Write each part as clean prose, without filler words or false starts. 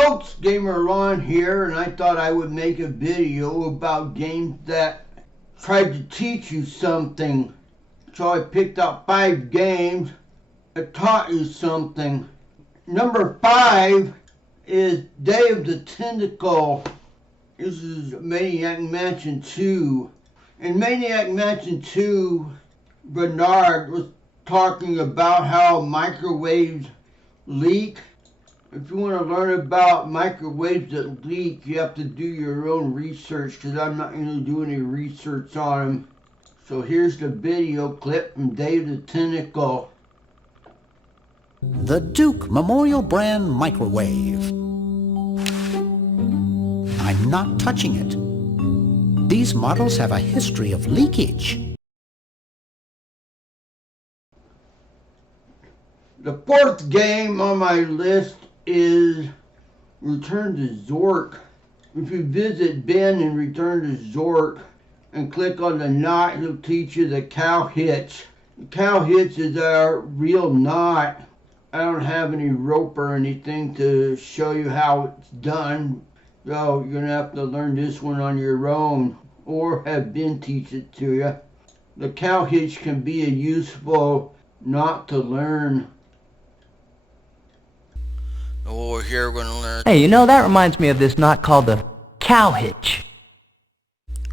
folks, Gamer Lon here, and I thought I would make a video about games that tried to teach you something. So I picked out 5 games that taught you something. Number 5 is Day of the Tentacle. This is Maniac Mansion 2. In Maniac Mansion 2, Bernard was talking about how microwaves leak. If you want to learn about microwaves that leak, you have to do your own research, because I'm not going to do any research on them. So here's the video clip from Day of the Tentacle. The Duke Memorial Brand Microwave. I'm not touching it. These models have a history of leakage. The 4th game on my list is Return to Zork. If you visit Ben and Return to Zork and click on the knot, he'll teach you the cow hitch. The cow hitch is a real knot. I don't have any rope or anything to show you how it's done, so you're going to have to learn this one on your own or have Ben teach it to you. The cow hitch can be a useful knot to learn. Over here we're going to learn. Hey, you know, that reminds me of this knot called the cow hitch.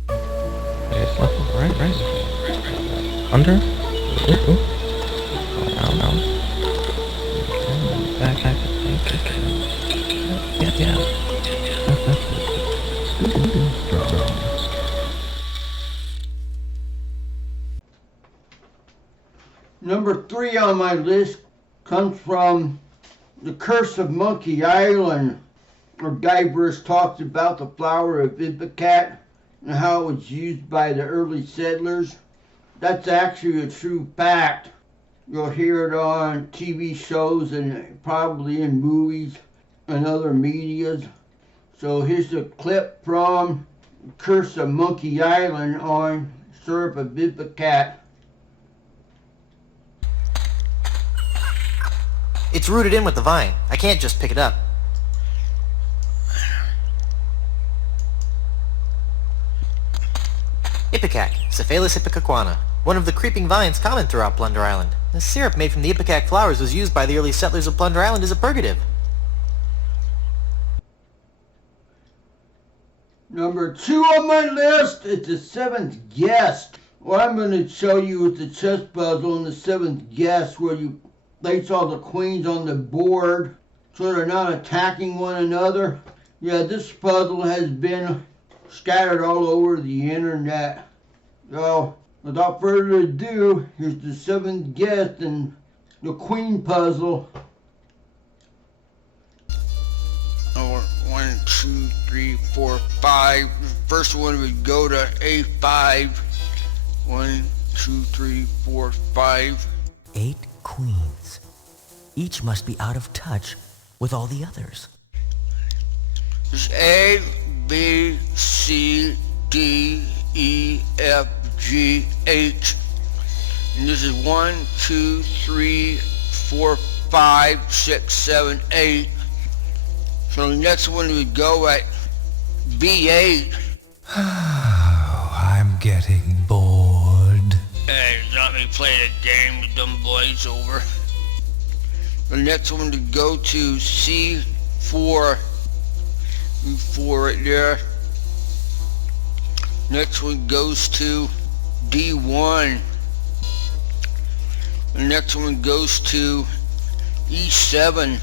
It's left, right. Under. Ooh. Down. Back. Yeah. Number 3 on my list comes from The Curse of Monkey Island, where Guybrush talks about the flower of Ipecac and how it was used by the early settlers. That's actually a true fact. You'll hear it on TV shows and probably in movies and other medias. So here's a clip from The Curse of Monkey Island on syrup of Ipecac. It's rooted in with the vine. I can't just pick it up. Ipecac, Cephalus ipecacuana, one of the creeping vines common throughout Plunder Island. The syrup made from the Ipecac flowers was used by the early settlers of Plunder Island as a purgative. Number 2 on my list is The 7th Guest. What I'm going to show you is the chess puzzle in The 7th Guest, where you place all the queens on the board so they're not attacking one another. Yeah, this puzzle has been scattered all over the internet. So, without further ado, here's The 7th Guest and the queen puzzle. 1, 2, 3, 4, 5. The first one would go to A5. 1, 2, 3, 4, 5. 8 queens. Each must be out of touch with all the others. There's A, B, C, D, E, F, G, H. And this is 1, 2, 3, 4, 5, 6, 7, 8. So the next one would go at B8. Oh, I'm getting bored. Hey, not me playing a game with them boys over. The next one to go to C4. E4 right there. Next one goes to D1. The next one goes to E7.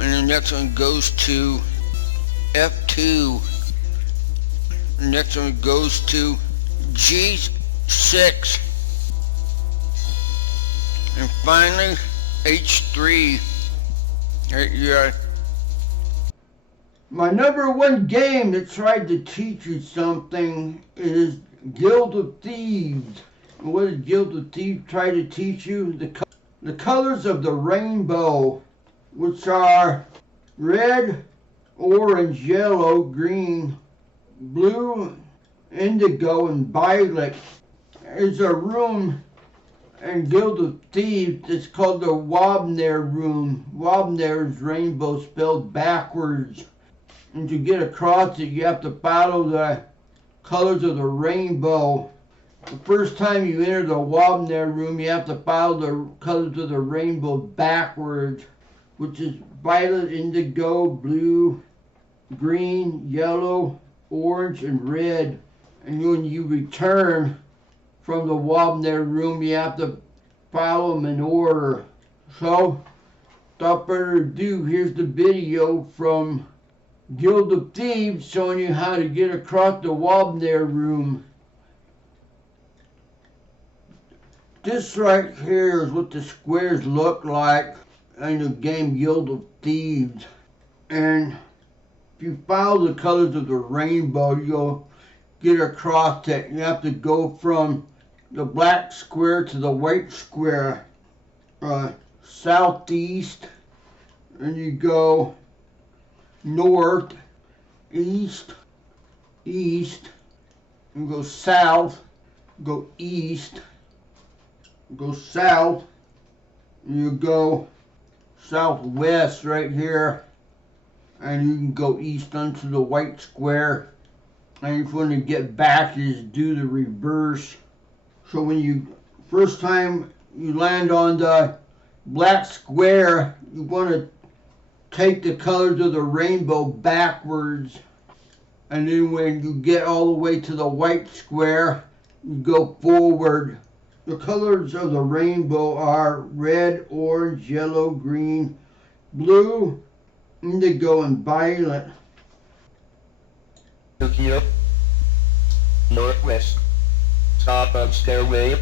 And the next one goes to F2. The next one goes to G6. And finally, H3. Right here. My number 1 game that tried to teach you something is Guild of Thieves. And what did Guild of Thieves try to teach you? The colors of the rainbow, which are red, orange, yellow, green, blue, indigo, and violet. There's a room And Guild of Thieves, it's called the Wobner Room. Wobner is rainbow spelled backwards. And to get across it, you have to follow the colors of the rainbow. The first time you enter the Wobner Room, you have to follow the colors of the rainbow backwards, which is violet, indigo, blue, green, yellow, orange, and red. And when you return from the Wobner Room, you have to follow them in order. So, without further ado, here's the video from Guild of Thieves showing you how to get across the Wobner Room. This right here is what the squares look like in the game Guild of Thieves. And if you follow the colors of the rainbow, you'll get across it. You have to go from the black square to the white square, southeast, and you go north, east, east, and go south, go east, go south, and you go southwest right here, and you can go east onto the white square. And if you want to get back, you just do the reverse. So when you first time you land on the black square, you want to take the colors of the rainbow backwards, and then when you get all the way to the white square, you go forward. The colors of the rainbow are red, orange, yellow, green, blue, indigo, and violet. To here, northwest, top of stairway.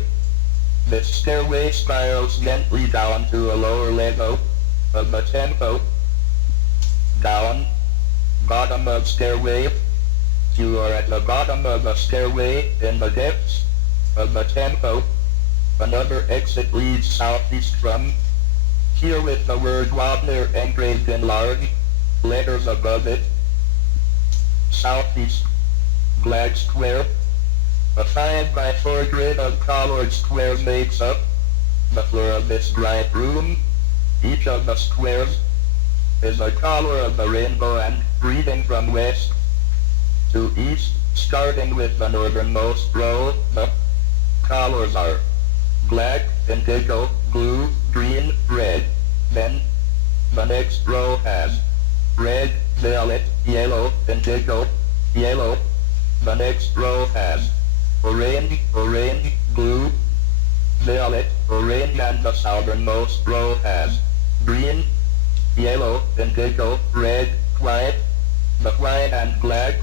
This stairway spirals gently down to a lower level of the temple. Down, bottom of stairway. You are at the bottom of the stairway in the depths of the temple. Another exit leads southeast from here with the word Wobner engraved in large letters above it. Southeast, black square. A 5x4 grid of colored squares makes up the floor of this bright room. Each of the squares is a color of the rainbow and reading from west to east, starting with the northernmost row. The colors are black, indigo, blue, green, red. Then the next row has red, violet, yellow, indigo, yellow. The next row has orange, orange, blue, violet, orange, and the southernmost row has green, yellow, indigo, red, white. The white and black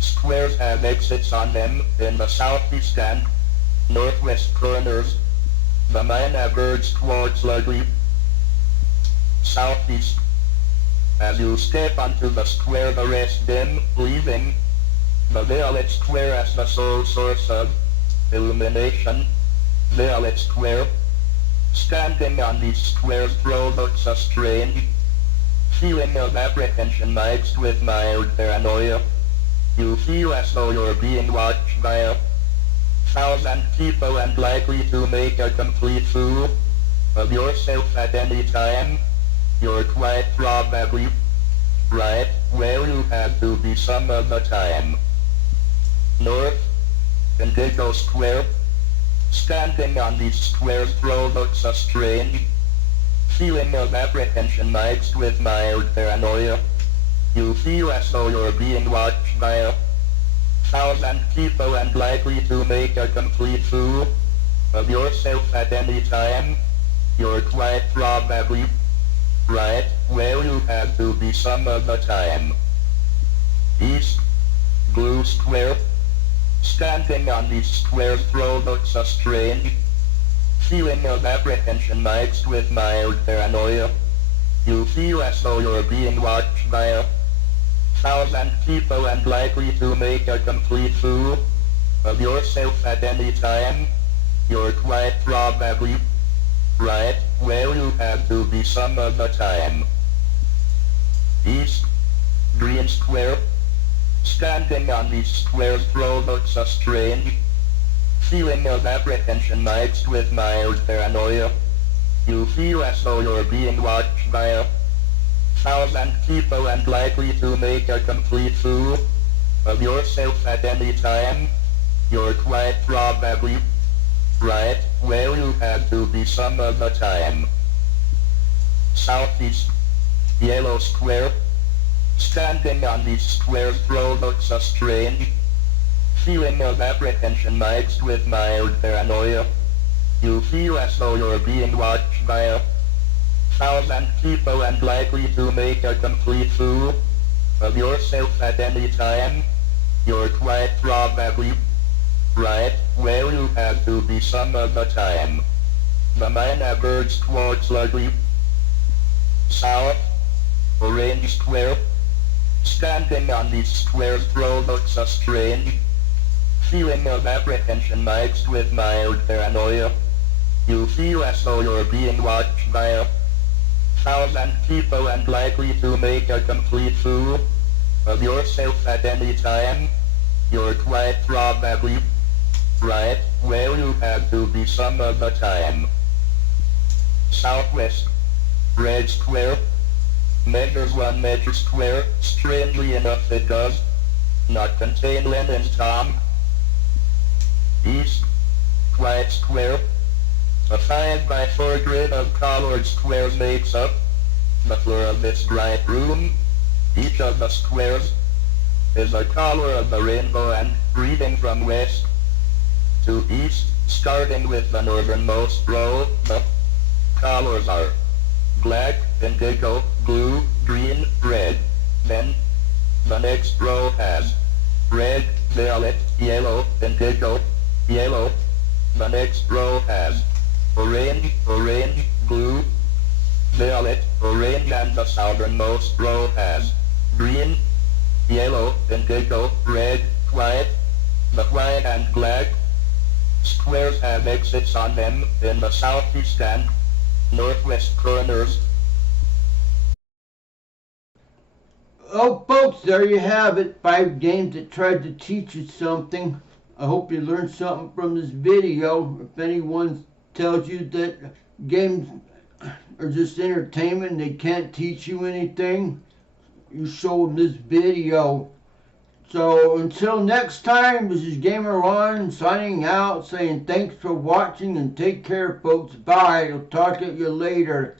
squares have exits on them in the southeast and northwest corners. The mine diverges towards the southeast. As you step onto the square, the rest dim, leaving the violet square as the sole source of illumination. Violet square. Standing on these squares provokes a strange feeling of apprehension mixed with mild paranoia. You feel as though you're being watched by 1,000 people and likely to make a complete fool of yourself at any time. You're quite probably right where you have to be some of the time. North, indigo square. Standing on these squares provokes a strange feeling of apprehension mixed with mild paranoia. You feel as though you're being watched by 1,000 people and likely to make a complete fool of yourself at any time. You're quite probably right where you have to be some of the time. East, blue square. Standing on these squares provokes a strange feeling of apprehension mixed with mild paranoia. You feel as though you're being watched by 1,000 people and likely to make a complete fool of yourself at any time. You're quite probably right where you have to be some of the time. East, green square. Standing on these squares provokes a strange Feeling of apprehension mixed with mild paranoia. You feel as though you're being watched by 1,000 people and likely to make a complete fool of yourself at any time. You're quite probably right where you had to be some of the time. Southeast, yellow square. Standing on these squares provokes a strange feeling of apprehension mixed with mild paranoia. You feel as though you're being watched by 1,000 people and likely to make a complete fool of yourself at any time. You're quite probably right where you had to be some of the time. The mine averts towards Ludwig. South, orange square. Standing on these squares provokes a strange feeling of apprehension mixed with mild paranoia. You feel as though you're being watched by 1,000 people and likely to make a complete fool of yourself at any time. You're quite probably right where you had to be some of the time. Southwest, red square. Measures 1 meter square. Strangely enough it does not contain Lenin's Tom. East, white square. A 5 by 4 grid of colored squares makes up the floor of this bright room. Each of the squares is a color of the rainbow and reading from west to east, starting with the northernmost row. The colors are black, indigo, blue, green, red. Then the next row has red, violet, yellow, indigo, yellow. The next row has orange, orange, blue, violet, orange, and the southernmost row has green, yellow, indigo, red, white. The white and black squares have exits on them in the southeast and northwest corners. Oh, folks, there you have it. 5 games that tried to teach you something. I hope you learned something from this video. If anyone tells you that games are just entertainment, they can't teach you anything, you show them this video. So until next time, this is Gamer Ron signing out, saying thanks for watching and take care, folks. Bye. I'll talk to you later.